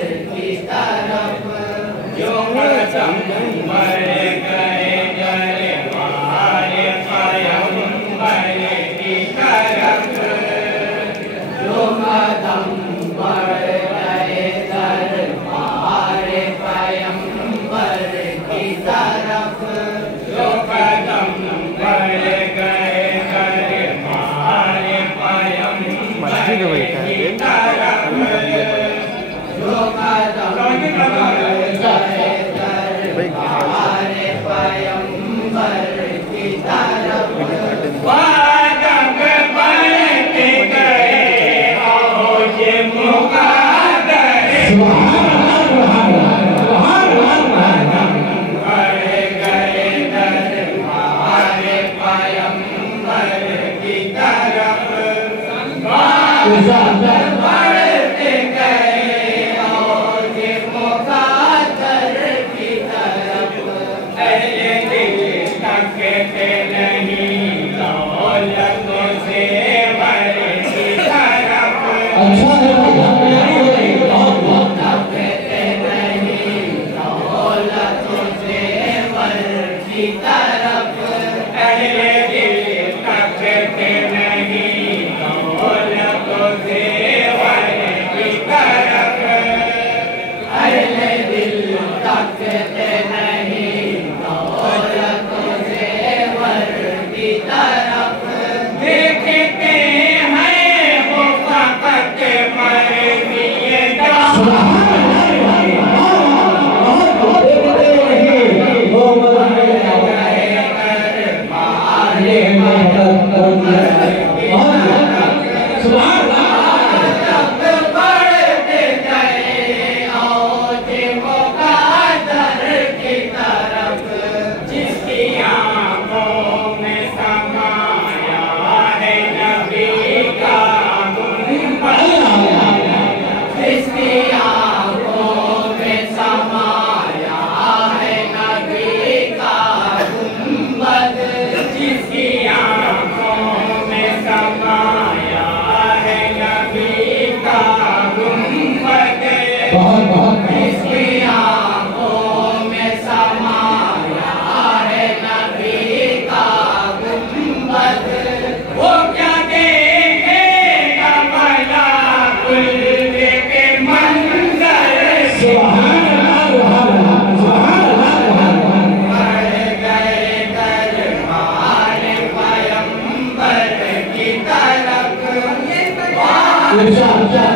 की तरफ जो कदम बढ़ गए गए हमारे पैगंबर की तरफ जो कदम बढ़ गए गए हमारे पैगंबर की तरफ जो कदम बढ़ गए गए हमारे पैगंबर की तरफ जो कदम बढ़ गए गए हमारे पैगंबर की तरफ कदम बढ़ते गए और ये मुक़द्दर बढ़ते गए और ये मुक़द्दर की तरफ अहले दिल तकते नहीं दौलतों से वर की तरफ तकते नहीं दौलतों से वर की तरफ अहले दिल तकते नहीं दौलतों से वर की तरफ अहले दिल तकते नहीं दौलतों से वर की तरफ देखते हैं वो फकत मर्ज़िए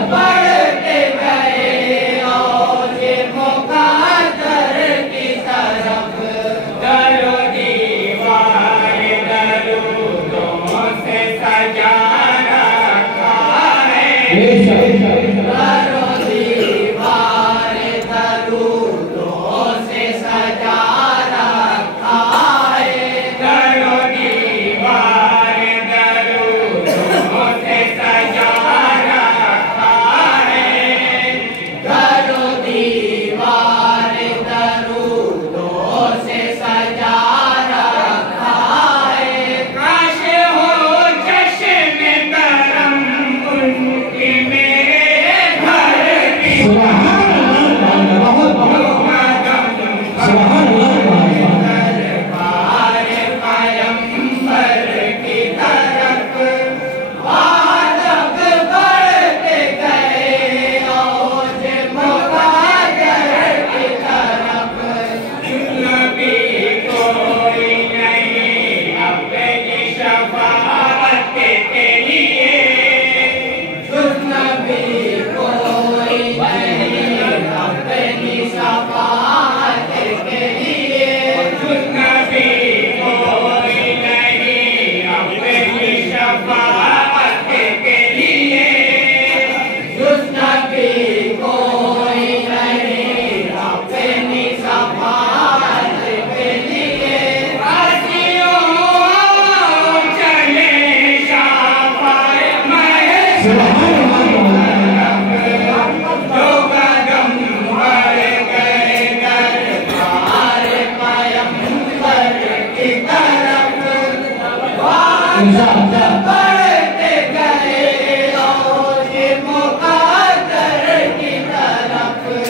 बढ़ते गए और ये मुक़द्दर की तरफ दरो दीवार दरूदों से सजा रखा है दरो दीवार दरूदों से सजा रखा है दरो दीवार दरूदों से सजा बढ़ते गए और ये मुक़द्दर की तरफ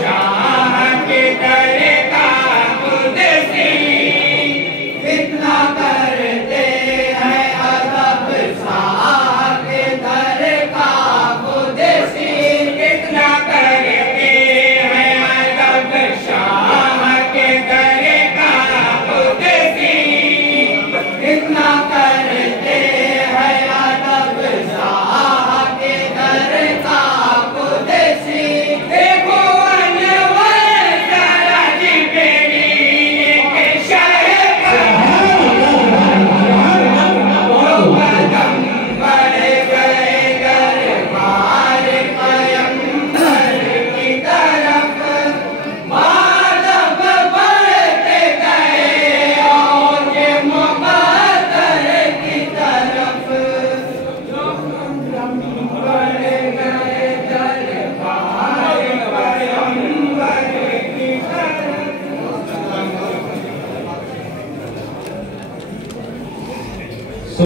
शाह की तरह